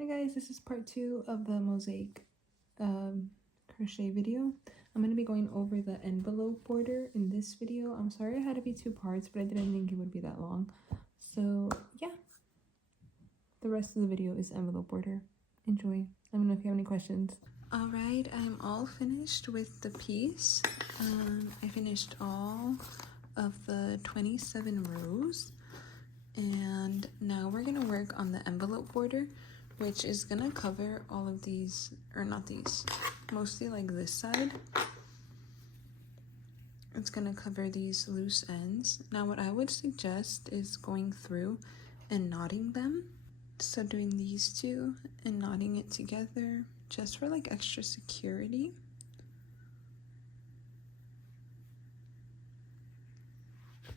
Hi guys, this is part 2 of the mosaic crochet video. I'm going to be going over the envelope border in this video. I'm sorry I had to be 2 parts, but I didn't think it would be that long. So yeah, the rest of the video is envelope border. Enjoy. Let me know if you have any questions. Alright, I'm all finished with the piece. I finished all of the 27 rows. And now we're going to work on the envelope border, which is going to cover all of these, or not these, mostly like this side. It's going to cover these loose ends. Now what I would suggest is going through and knotting them. So doing these two and knotting it together just for like extra security.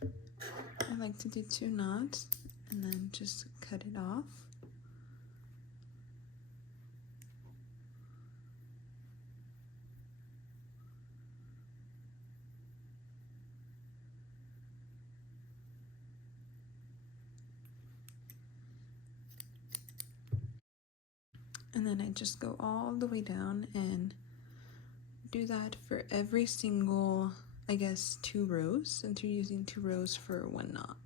I like to do 2 knots and then just cut it off. And then I just go all the way down and do that for every single, I guess, 2 rows, since you're using 2 rows for 1 knot.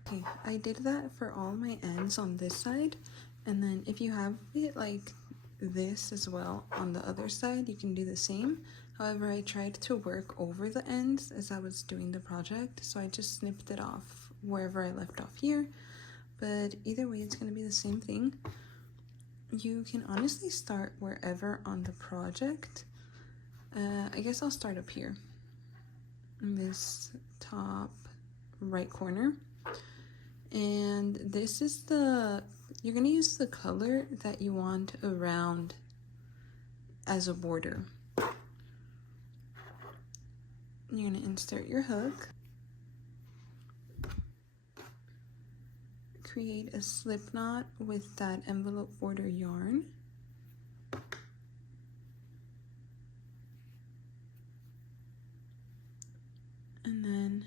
Okay, I did that for all my ends on this side, and then if you have it like this as well on the other side, you can do the same. However, I tried to work over the ends as I was doing the project, so I just snipped it off wherever I left off here. But either way, it's going to be the same thing. You can honestly start wherever on the project. I guess I'll start up here in this top right corner. And this is you're going to use the color that you want around as a border. You're going to insert your hook. Create a slip knot with that envelope border yarn. And then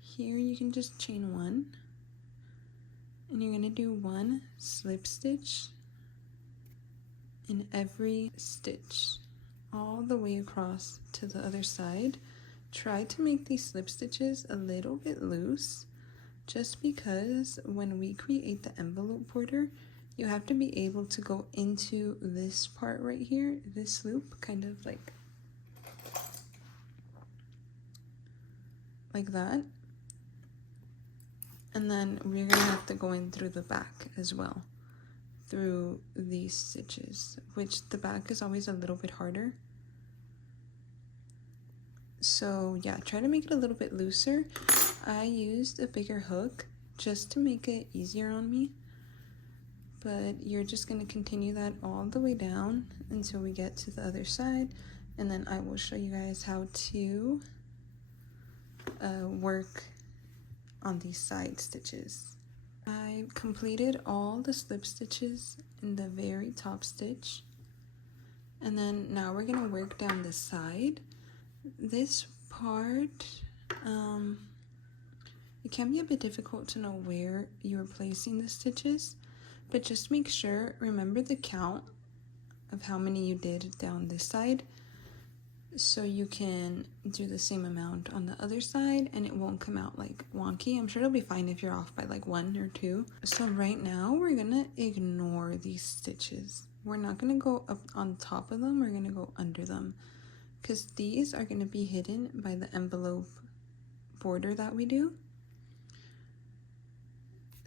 here you can just chain 1. And you're going to do 1 slip stitch in every stitch all the way across to the other side. Try to make these slip stitches a little bit loose, just because when we create the envelope border, you have to be able to go into this part right here, this loop, kind of like that. And then we're gonna have to go in through the back as well, through these stitches, which the back is always a little bit harder. So yeah, try to make it a little bit looser. I used a bigger hook just to make it easier on me, but you're just going to continue that all the way down until we get to the other side, and then I will show you guys how to work on these side stitches. I completed all the slip stitches in the very top stitch, and then now we're going to work down the side. This part, it can be a bit difficult to know where you're placing the stitches, but just make sure, remember the count of how many you did down this side, so you can do the same amount on the other side and it won't come out like wonky. I'm sure it'll be fine if you're off by like 1 or 2. So right now we're gonna ignore these stitches. We're not gonna go up on top of them, we're gonna go under them, because these are gonna be hidden by the envelope border that we do.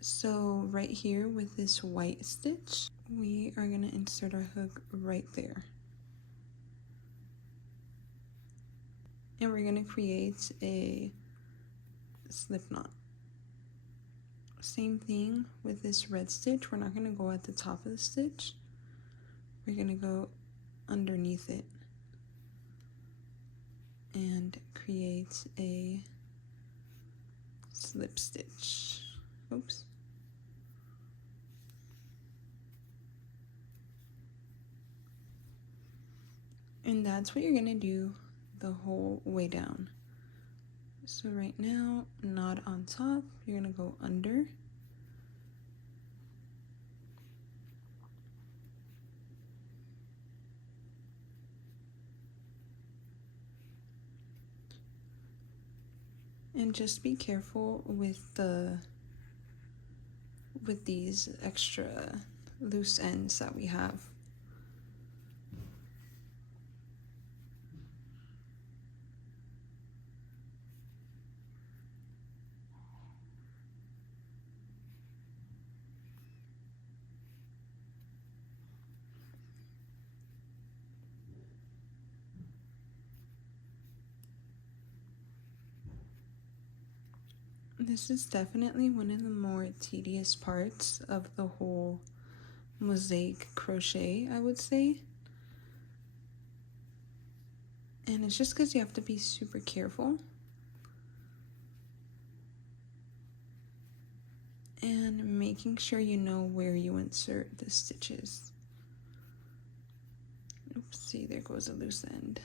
So right here with this white stitch, we are going to insert our hook right there. And we're going to create a slip knot. Same thing with this red stitch. We're not going to go at the top of the stitch. We're going to go underneath it and create a slip stitch. Oops. And that's what you're gonna do the whole way down. So right now, knot on top, you're gonna go under, And just be careful with these extra loose ends that we have. This is definitely one of the more tedious parts of the whole mosaic crochet, I would say. And it's just because you have to be super careful. And making sure you know where you insert the stitches. Oops, see, there goes a loose end.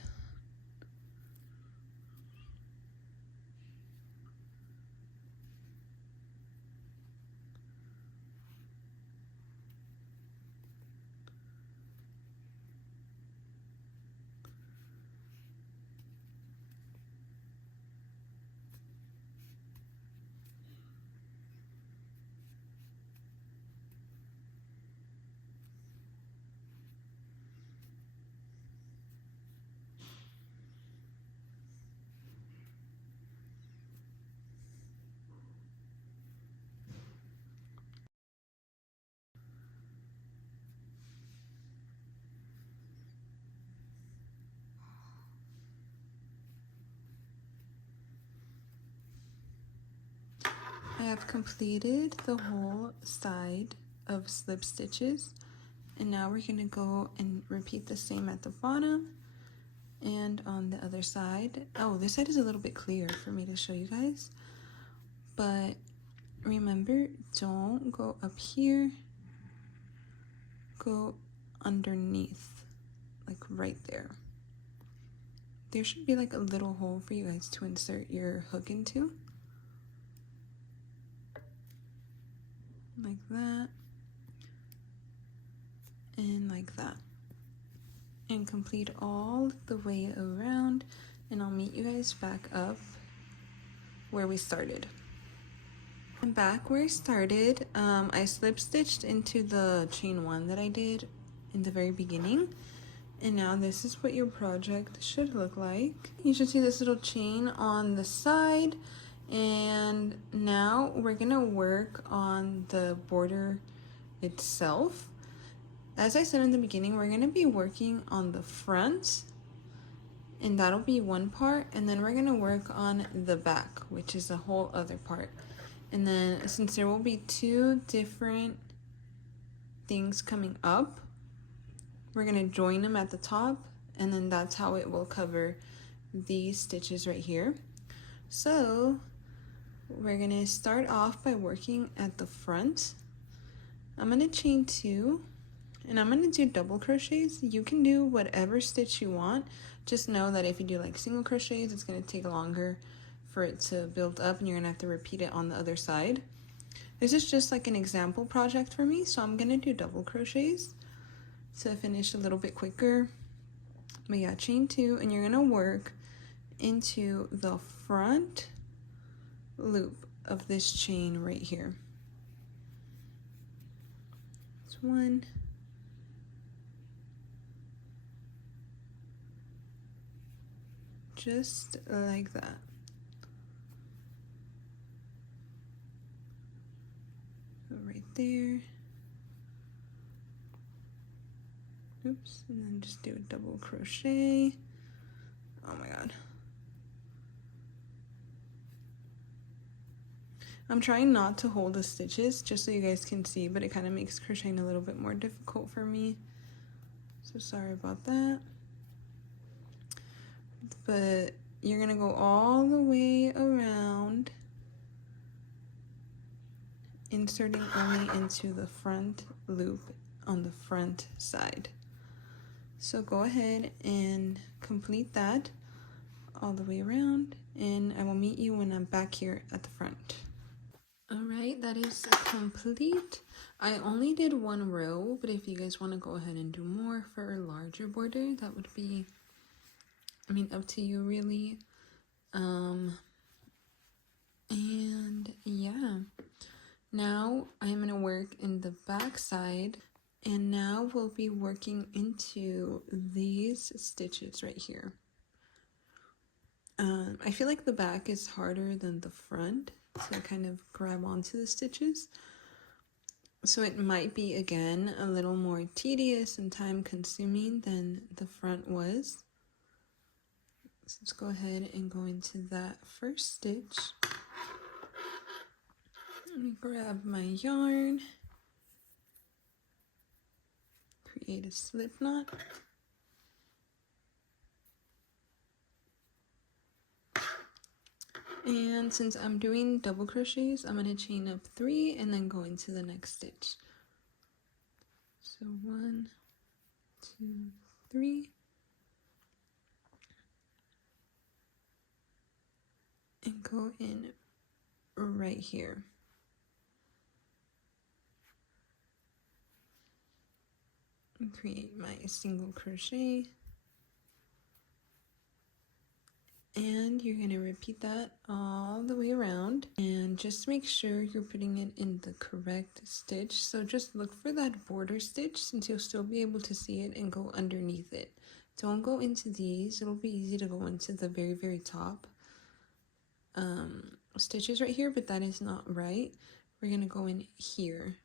I have completed the whole side of slip stitches, and now we're going to go and repeat the same at the bottom and on the other side. Oh, this side is a little bit clear for me to show you guys, but remember, don't go up here, go underneath, like right there. There should be like a little hole for you guys to insert your hook into. Like that. And like that. And complete all the way around, and I'll meet you guys back up where we started. I'm back where I started. I slip stitched into the chain 1 that I did in the very beginning. And now this is what your project should look like. You should see this little chain on the side. And now we're gonna work on the border itself. As I said in the beginning, we're gonna be working on the front, and that'll be one part. And then we're gonna work on the back, which is a whole other part. And then since there will be 2 different things coming up, we're gonna join them at the top, and then that's how it will cover these stitches right here. So we're gonna start off by working at the front. I'm gonna chain 2, and I'm gonna do double crochets. You can do whatever stitch you want. Just know that if you do like single crochets, it's gonna take longer for it to build up, and you're gonna have to repeat it on the other side. This is just like an example project for me, so I'm gonna do double crochets to finish a little bit quicker. But yeah, chain 2, and you're gonna work into the front loop of this chain right here. It's 1, just like that. So right there. Oops, and then just do a double crochet. Oh my god. I'm trying not to hold the stitches just so you guys can see, but it kind of makes crocheting a little bit more difficult for me. So sorry about that. But you're gonna go all the way around, inserting only into the front loop on the front side. So go ahead and complete that all the way around, and I will meet you when I'm back here at the front. Alright, that is complete. I only did 1 row, but if you guys want to go ahead and do more for a larger border, that would be, I mean, up to you really. And yeah, now I'm gonna work in the back side, and now we'll be working into these stitches right here. I feel like the back is harder than the front to kind of grab onto the stitches. So it might be, again, a little more tedious and time consuming than the front was. So let's go ahead and go into that first stitch. Let me grab my yarn, create a slip knot. And since I'm doing double crochets, I'm going to chain up 3 and then go into the next stitch. So 1, 2, 3. And go in right here. And create my single crochet. And you're going to repeat that all the way around, and just make sure you're putting it in the correct stitch. So just look for that border stitch, since you'll still be able to see it, and go underneath it. Don't go into these. It'll be easy to go into the very, very top stitches right here, but that is not right. We're going to go in here,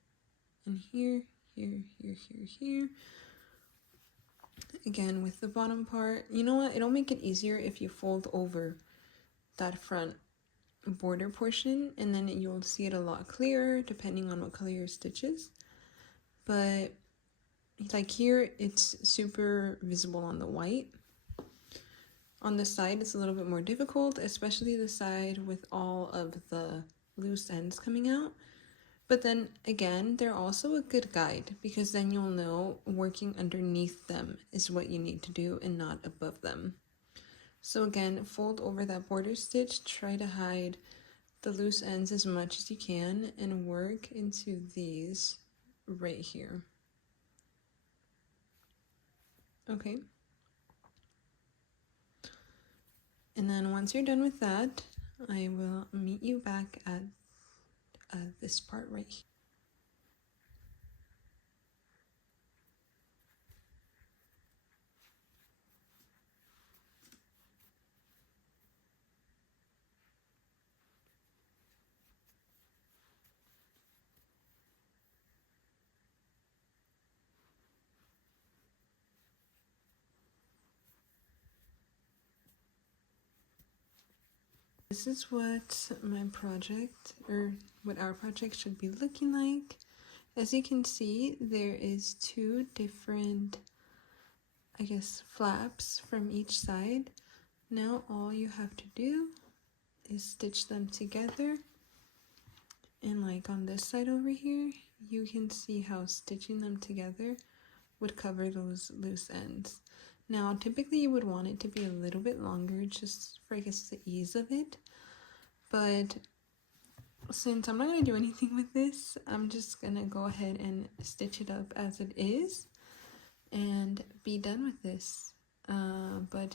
and here, here, here, here, here. Again, with the bottom part, you know what, it'll make it easier if you fold over that front border portion, and then you'll see it a lot clearer depending on what color your stitch is. But like here, it's super visible on the white. On the side, it's a little bit more difficult, especially the side with all of the loose ends coming out. But then again, they're also a good guide, because then you'll know working underneath them is what you need to do and not above them. So again, fold over that border stitch, try to hide the loose ends as much as you can, and work into these right here. Okay. And then once you're done with that, I will meet you back at this part right here. This is what my project, or what our project should be looking like. As you can see, there is 2 different, I guess, flaps from each side. Now all you have to do is stitch them together. And like on this side over here, you can see how stitching them together would cover those loose ends. Now, typically you would want it to be a little bit longer, just for, I guess, the ease of it. But since I'm not going to do anything with this, I'm just going to go ahead and stitch it up as it is and be done with this. But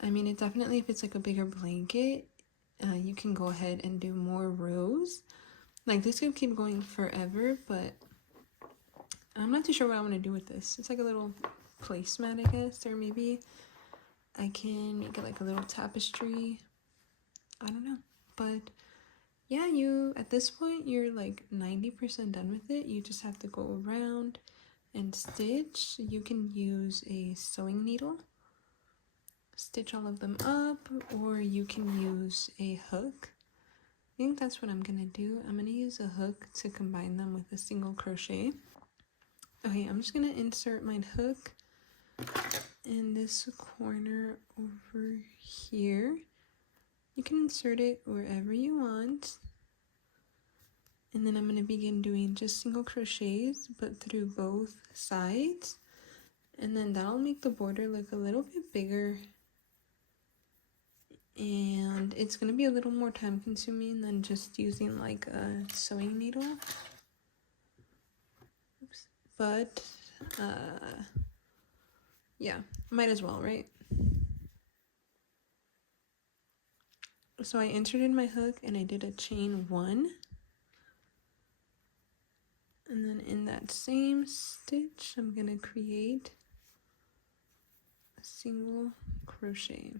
I mean, it definitely, if it's like a bigger blanket, you can go ahead and do more rows. Like this could keep going forever, but I'm not too sure what I want to do with this. It's like a little placemat, I guess, or maybe I can make it like a little tapestry. I don't know, but yeah, at this point, you're like 90% done with it. You just have to go around and stitch. You can use a sewing needle, stitch all of them up, or you can use a hook. I think that's what I'm gonna do. I'm gonna use a hook to combine them with a single crochet. Okay, I'm just gonna insert my hook in this corner over here. You can insert it wherever you want. And then I'm going to begin doing just single crochets, but through both sides. And then that'll make the border look a little bit bigger. And it's going to be a little more time consuming than just using like a sewing needle. Oops. But, yeah, might as well, right? So I inserted my hook and I did a chain 1, and then in that same stitch I'm gonna create a single crochet.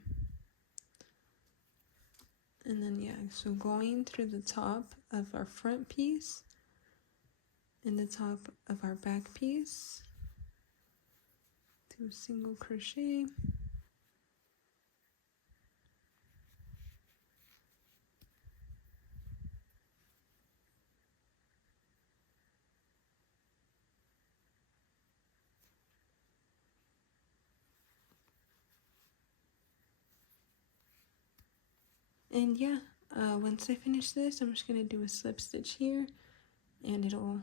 And then yeah, so going through the top of our front piece and the top of our back piece, do a single crochet, and yeah, once I finish this, I'm just gonna do a slip stitch here and it'll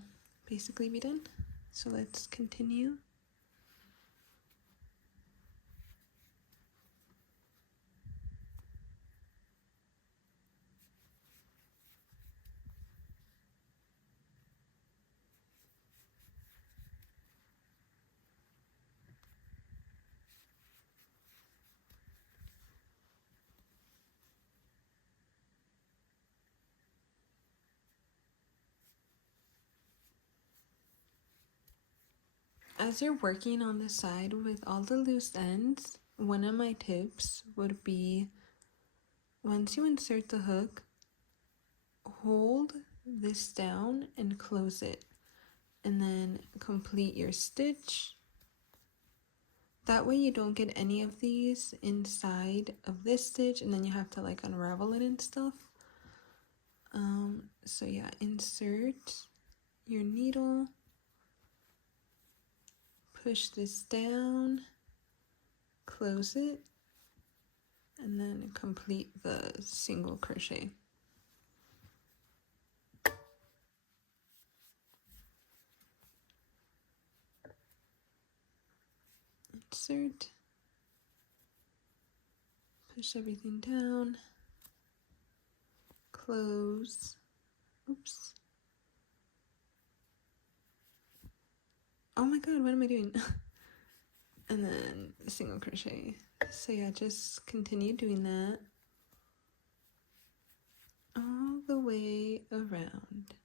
basically be done. So let's continue. As you're working on the side with all the loose ends, one of my tips would be, once you insert the hook, hold this down and close it, and then complete your stitch. That way you don't get any of these inside of this stitch and then you have to like unravel it and stuff. So yeah, insert your needle, push this down, close it, and then complete the single crochet. Insert, push everything down, close, oops. Oh my god, what am I doing? And then single crochet. So yeah, just continue doing that all the way around.